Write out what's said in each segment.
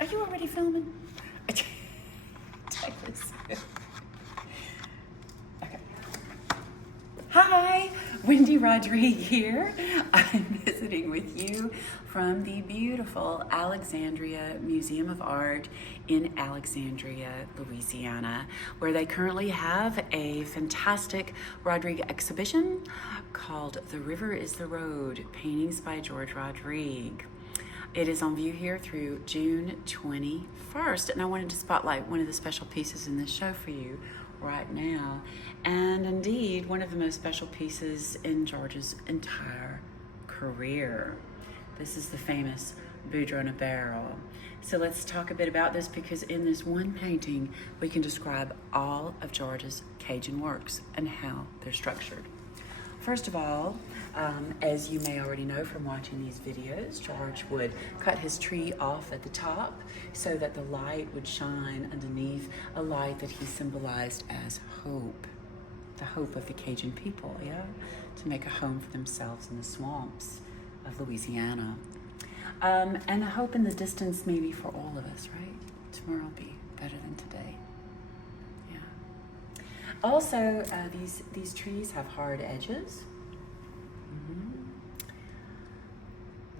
Are you already filming? Check this. Okay. Hi, Wendy Rodrigue here. I'm visiting with you from the beautiful Alexandria Museum of Art in Alexandria, Louisiana, where they currently have a fantastic Rodrigue exhibition called The River is the Road, Paintings by George Rodrigue. It is on view here through June 21st, and I wanted to spotlight one of the special pieces in this show for you right now, and indeed one of the most special pieces in George's entire career. This is the famous Boudreaux in a barrel. So let's talk a bit about this, because in this one painting we can describe all of George's Cajun works and how they're structured. First of all, as you may already know from watching these videos, George would cut his tree off at the top so that the light would shine underneath, a light that he symbolized as hope, the hope of the Cajun people, yeah, to make a home for themselves in the swamps of Louisiana. And the hope in the distance maybe for all of us, right? Tomorrow will be better than today. Also, these trees have hard edges,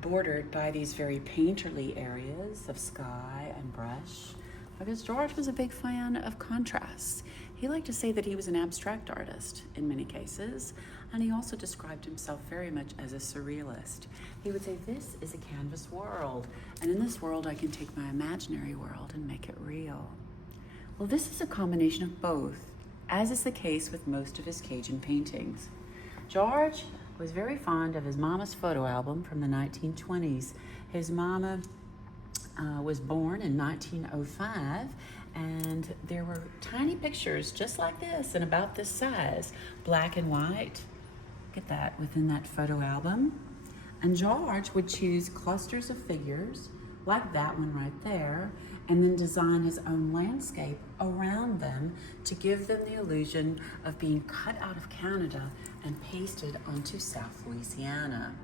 bordered by these very painterly areas of sky and brush, because George was a big fan of contrasts. He liked to say that he was an abstract artist in many cases, and he also described himself very much as a surrealist. He would say, this is a canvas world, and in this world I can take my imaginary world and make it real. Well, this is a combination of both, as is the case with most of his Cajun paintings. George was very fond of his mama's photo album from the 1920s. His mama was born in 1905, and there were tiny pictures just like this and about this size, black and white. Look at that, within that photo album. And George would choose clusters of figures, like that one right there, and then design his own landscape around them to give them the illusion of being cut out of Canada and pasted onto South Louisiana.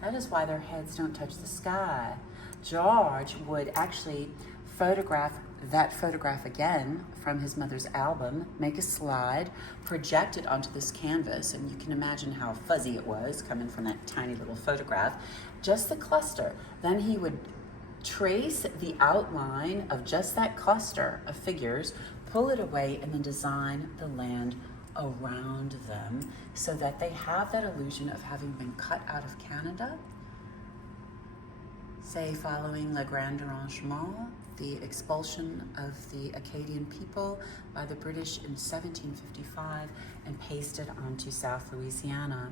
That is why their heads don't touch the sky. George would actually photograph that photograph again from his mother's album, make a slide, project it onto this canvas, and you can imagine how fuzzy it was coming from that tiny little photograph, just the cluster. Then he would trace the outline of just that cluster of figures, pull it away, and then design the land around them so that they have that illusion of having been cut out of Canada, say following Le Grand Arrangement, the expulsion of the Acadian people by the British in 1755, and pasted onto South Louisiana.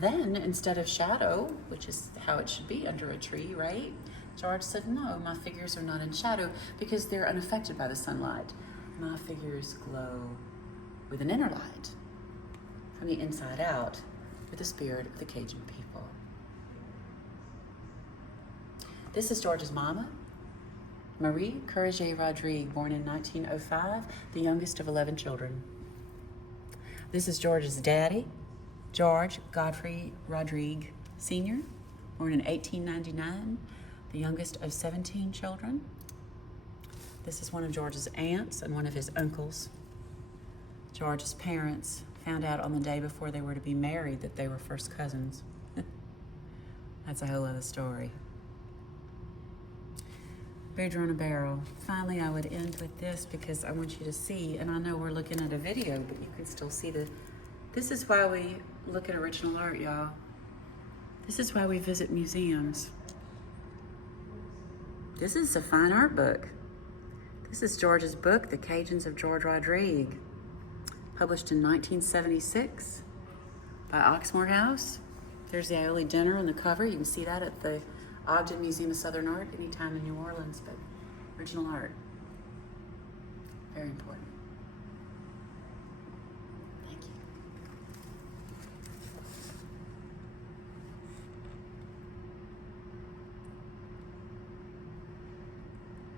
Then, instead of shadow, which is how it should be under a tree, right? George said, no, my figures are not in shadow because they're unaffected by the sunlight. My figures glow with an inner light from the inside out, with the spirit of the Cajun people. This is George's mama, Marie Courrege Rodrigue, born in 1905, the youngest of 11 children. This is George's daddy, George Godfrey Rodrigue Sr., born in 1899, the youngest of 17 children. This is one of George's aunts and one of his uncles. George's parents found out on the day before they were to be married that they were first cousins. That's a whole other story. Boudreaux in a barrel. Finally, I would end with this because I want you to see, and I know we're looking at a video, but you can still see this is why we look at original art, y'all. This is why we visit museums. This is a fine art book. This is George's book, The Cajuns of George Rodrigue, published in 1976 by Oxmoor House. There's the Aioli dinner on the cover. You can see that at the Ogden Museum of Southern Art anytime in New Orleans, but original art, very important.